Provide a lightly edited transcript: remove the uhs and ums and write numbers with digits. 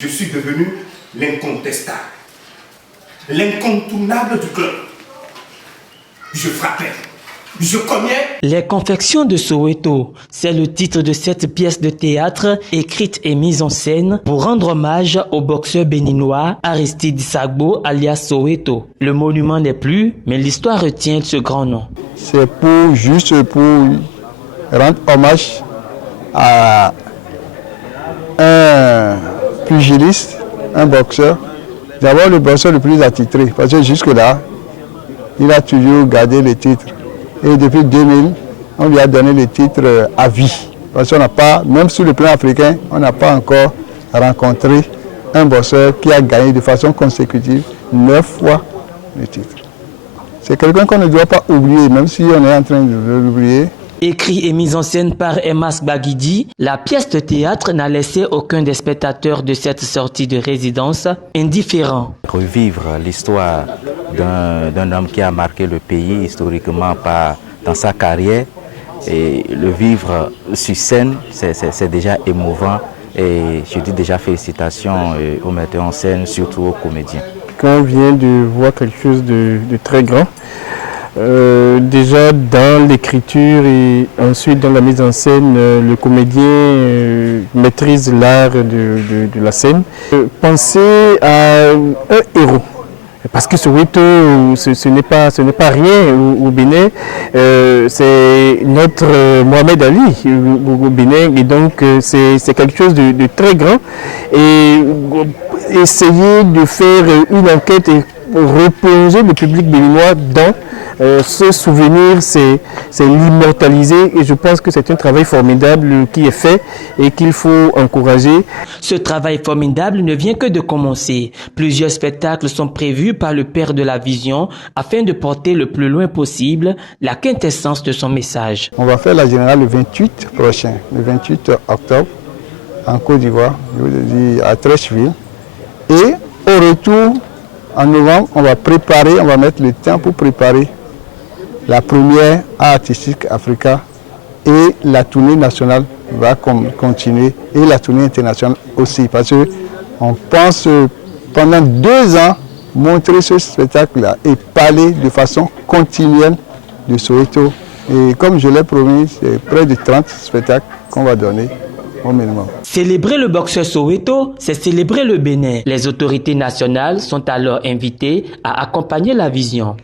Je suis devenu l'incontestable, l'incontournable du club. Je frappais, je cognais. Les confections de Soweto, c'est le titre de cette pièce de théâtre écrite et mise en scène pour rendre hommage au boxeur béninois Aristide Sagbo alias Soweto. Le monument n'est plus, mais l'histoire retient ce grand nom. C'est juste pour rendre hommage à un pugiliste, un boxeur. D'abord le boxeur le plus attitré, parce que jusque-là, il a toujours gardé les titres. Et depuis 2000, on lui a donné les titres à vie. Parce qu'on n'a pas, même sur le plan africain, on n'a pas encore rencontré un boxeur qui a gagné de façon consécutive 9 fois le titre. C'est quelqu'un qu'on ne doit pas oublier, même si on est en train de l'oublier. Écrit et mise en scène par Emas Bagidi, la pièce de théâtre n'a laissé aucun des spectateurs de cette sortie de résidence indifférent. Revivre l'histoire d'un homme qui a marqué le pays historiquement dans sa carrière et le vivre sur scène, c'est déjà émouvant et je dis déjà félicitations aux metteurs en scène, surtout aux comédiens. Quand on vient de voir quelque chose de très grand, déjà dans l'écriture et ensuite dans la mise en scène, le comédien maîtrise l'art de la scène. Pensez à un héros. Parce que Soweto, ce n'est pas rien au Bénin, c'est notre Mohamed Ali au Bénin, et donc c'est quelque chose de très grand. Et essayer de faire une enquête et replonger le public béninois dans ce souvenir, c'est l'immortaliser, et je pense que c'est un travail formidable qui est fait et qu'il faut encourager. Ce travail formidable ne vient que de commencer. Plusieurs spectacles sont prévus par le Père de la Vision afin de porter le plus loin possible la quintessence de son message. On va faire la générale le 28 prochain, le 28 octobre, en Côte d'Ivoire, je vous ai dit à Treichville. Et au retour, en novembre, on va mettre le temps pour préparer la première Art Artistique Africa, et la tournée nationale va continuer et la tournée internationale aussi, parce qu'on pense pendant 2 ans montrer ce spectacle-là et parler de façon continuelle de Soweto. Et comme je l'ai promis, c'est près de 30 spectacles qu'on va donner au minimum. Célébrer le boxeur Soweto, c'est célébrer le Bénin. Les autorités nationales sont alors invitées à accompagner la vision.